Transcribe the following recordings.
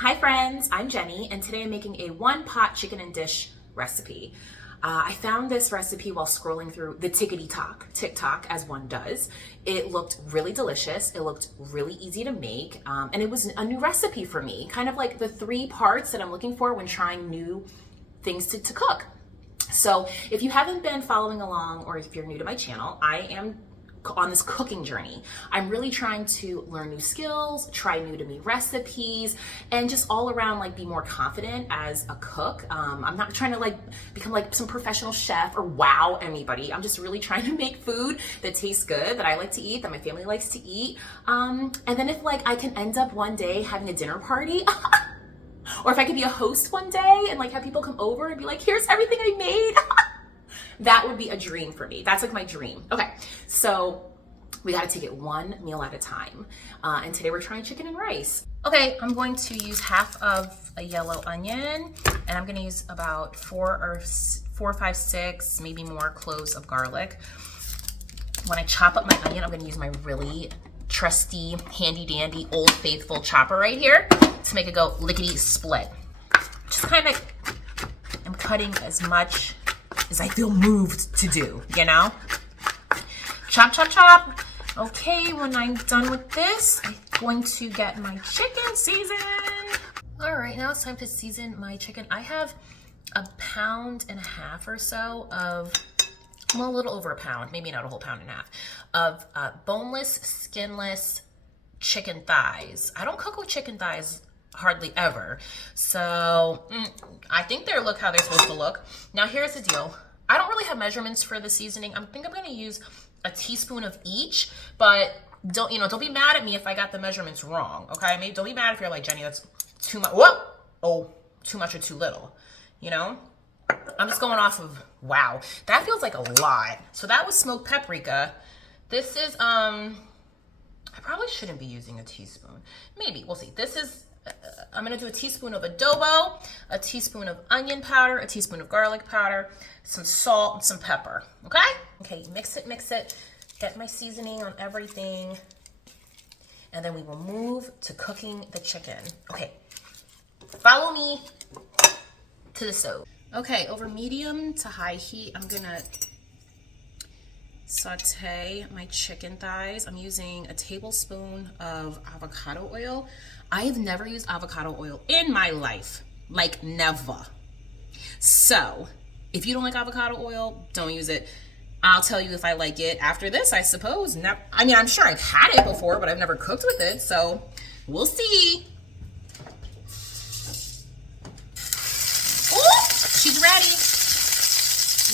Hi friends, I'm Jenny, and today I'm making a one-pot chicken and dish recipe. I found this recipe while scrolling through the TikTok, as one does. It looked really delicious, it looked really easy to make, and it was a new recipe for me. Kind of like the 3 parts that I'm looking for when trying new things to cook. So if you haven't been following along, or if you're new to my channel, I am on this cooking journey. I'm really trying to learn new skills, try new to me recipes, and just all around like be more confident as a cook. I'm not trying to like become like some professional chef or wow anybody. I'm just really trying to make food that tastes good, that I like to eat, that my family likes to eat. And then if like I can end up one day having a dinner party, or if I could be a host one day and like have people come over and be like, here's everything I made. That would be a dream for me. That's like my dream. Okay, so we gotta take it one meal at a time. And today we're trying chicken and rice. Okay, I'm going to use half of a yellow onion, and I'm gonna use about 4 or 5, 6, maybe more cloves of garlic. When I chop up my onion, I'm gonna use my really trusty, handy dandy, old faithful chopper right here to make it go lickety split. Just kind of, I'm cutting as much as I feel moved to do, you know? Chop, chop, chop. Okay, when I'm done with this, I'm going to get my chicken seasoned. All right, now it's time to season my chicken. I have 1.5 pounds or so of, well, a little over 1 pound, maybe not a whole 1.5 pounds, of boneless, skinless chicken thighs. I don't cook with chicken thighs hardly ever. So I think they look how they're supposed to look. Now here's the deal. I don't really have measurements for the seasoning. I think I'm gonna use a teaspoon of each, but don't be mad at me if I got the measurements wrong, okay? Maybe don't be mad if you're like, Jenny, that's too much. Whoa! Oh, too much or too little, you know? I'm just going off of, wow, that feels like a lot. So that was smoked paprika. This is, I probably shouldn't be using a teaspoon. Maybe, we'll see. This is, I'm gonna do a teaspoon of adobo, a teaspoon of onion powder, a teaspoon of garlic powder, some salt, and some pepper, okay? Okay, mix it, get my seasoning on everything, and then we will move to cooking the chicken. Okay, follow me to the stove. Okay, over medium to high heat, I'm gonna saute my chicken thighs. I'm using a tablespoon of avocado oil. I have never used avocado oil in my life, like never. So if you don't like avocado oil, don't use it. I'll tell you if I like it after this, I suppose. I mean, I'm sure I've had it before, but I've never cooked with it, so we'll see. Oh, she's ready.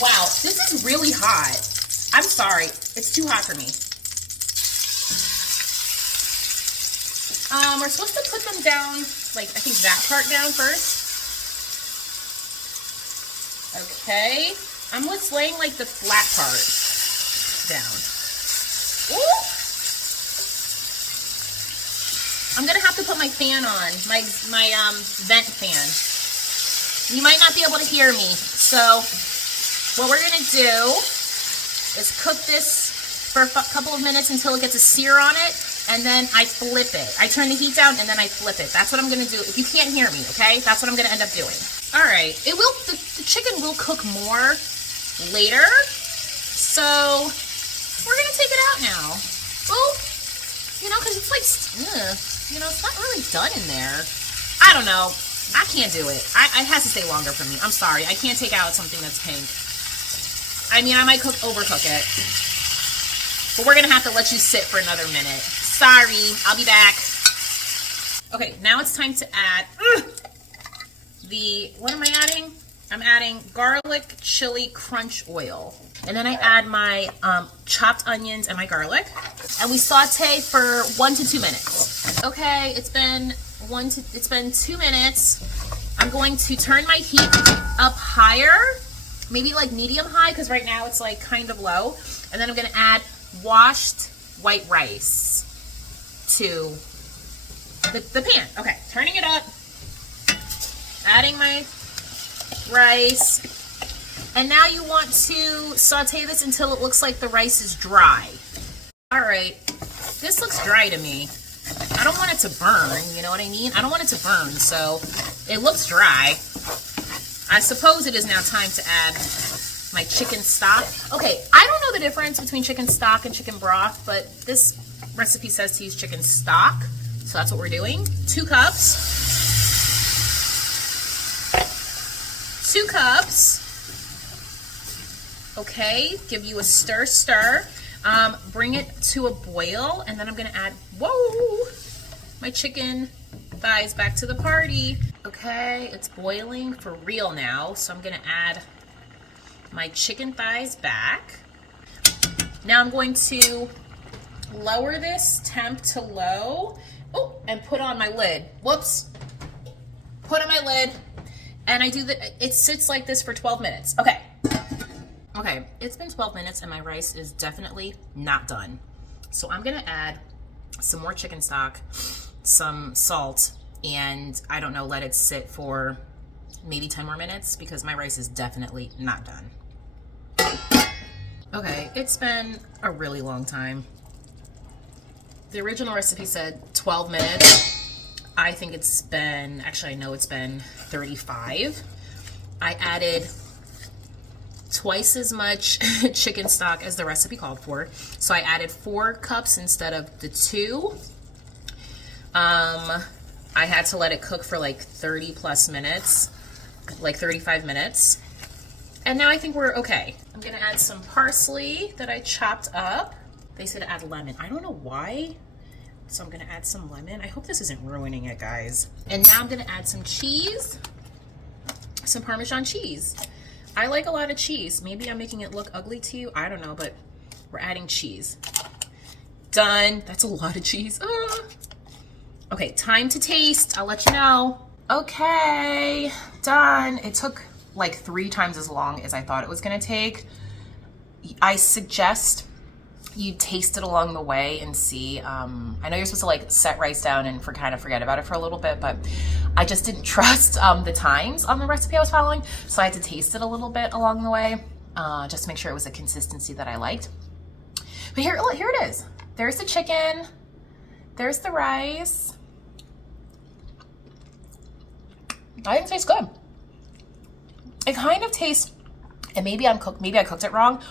Wow, this is really hot. I'm sorry, it's too hot for me. We're supposed to put them down, like I think that part down first. Okay, I'm just laying like the flat part down. Ooh. I'm gonna have to put my fan on, my vent fan. You might not be able to hear me, so what we're gonna do is cook this for a couple of minutes until it gets a sear on it, and then I flip it. I turn the heat down and then I flip it. That's what I'm gonna do. If you can't hear me, okay? That's what I'm gonna end up doing. All right, the chicken will cook more later, so we're gonna take it out now. Well, you know, cause it's like, you know, it's not really done in there. I don't know, I can't do it. It has to stay longer for me. I'm sorry, I can't take out something that's pink. I mean, I might overcook it, but we're gonna have to let you sit for another minute. Sorry, I'll be back. Okay, now it's time to add what am I adding? I'm adding garlic chili crunch oil. And then I add my chopped onions and my garlic. And we saute for 1 to 2 minutes. Okay, it's been 2 minutes. I'm going to turn my heat up higher, maybe like medium high, because right now it's like kind of low. And then I'm gonna add washed white rice to the pan. Okay, turning it up, adding my rice, and now you want to saute this until it looks like the rice is dry. All right, this looks dry to me. I don't want it to burn, you know what I mean? I don't want it to burn, so it looks dry. I suppose it is now time to add my chicken stock. Okay, I don't know the difference between chicken stock and chicken broth, but this recipe says to use chicken stock, so that's what we're doing. 2 cups. 2 cups. Okay, give you a stir. Bring it to a boil, and then I'm gonna add, whoa, my chicken thighs back to the party. Okay, it's boiling for real now, so I'm gonna add my chicken thighs back. Now I'm going to lower this temp to low. Oh, and put on my lid. Whoops. Put on my lid, and I do it sits like this for 12 minutes. Okay. Okay, it's been 12 minutes and my rice is definitely not done. So I'm gonna add some more chicken stock, some salt, and I don't know, let it sit for maybe 10 more minutes because my rice is definitely not done. Okay, it's been a really long time. The original recipe said 12 minutes. I think it's been, actually I know it's been 35. I added twice as much chicken stock as the recipe called for. So I added 4 cups instead of the 2. I had to let it cook for like 30 plus minutes, like 35 minutes. And now I think we're okay. I'm gonna add some parsley that I chopped up. They said to add lemon. I don't know why. So I'm gonna add some lemon. I hope this isn't ruining it, guys. And now I'm gonna add some cheese, some Parmesan cheese. I like a lot of cheese. Maybe I'm making it look ugly to you. I don't know, but we're adding cheese. Done. That's a lot of cheese. Ah. Okay, time to taste. I'll let you know. Okay, done. It took like 3 times as long as I thought it was gonna take. I suggest you taste it along the way and see. I know you're supposed to like set rice down and kind of forget about it for a little bit, but I just didn't trust the times on the recipe I was following, so I had to taste it a little bit along the way, just to make sure it was a consistency that I liked. But here it is. There's the chicken. There's the rice. I think it tastes good. It kind of tastes, and maybe I cooked it wrong,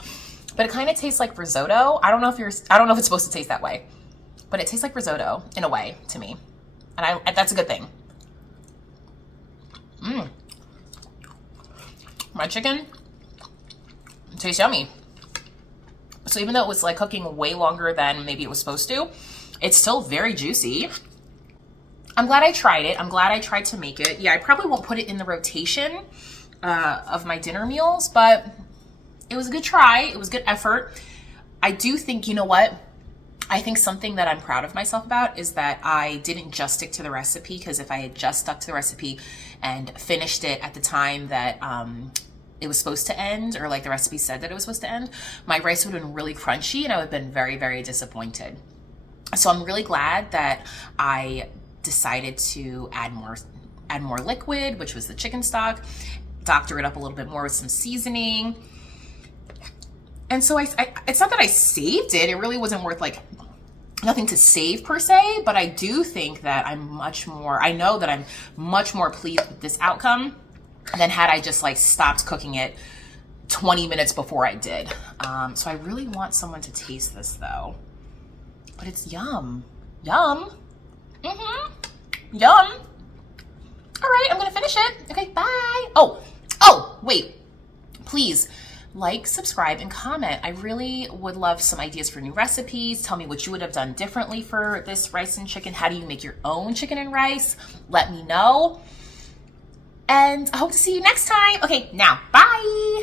but it kind of tastes like risotto. I don't know if it's supposed to taste that way, but it tastes like risotto in a way to me, and that's a good thing. My chicken tastes yummy. So even though it was like cooking way longer than maybe it was supposed to, it's still very juicy. I'm glad I tried it. I'm glad I tried to make it. Yeah, I probably won't put it in the rotation of my dinner meals, but it was a good try. It was good effort. I do think, you know what? I think something that I'm proud of myself about is that I didn't just stick to the recipe, because if I had just stuck to the recipe and finished it at the time that it was supposed to end, or like the recipe said that it was supposed to end, my rice would have been really crunchy and I would have been very, very disappointed. So I'm really glad that I decided to add more liquid, which was the chicken stock, doctor it up a little bit more with some seasoning. And so it's not that I saved it. It really wasn't worth like nothing to save per se, but I do think that I know that I'm much more pleased with this outcome than had I just like stopped cooking it 20 minutes before I did. So I really want someone to taste this though. But it's yum. Yum. Yum. All right, I'm gonna finish it. Okay, bye. Oh, wait. Please like, subscribe, and comment. I really would love some ideas for new recipes. Tell me what you would have done differently for this rice and chicken. How do you make your own chicken and rice? Let me know. And I hope to see you next time. Okay, now, bye.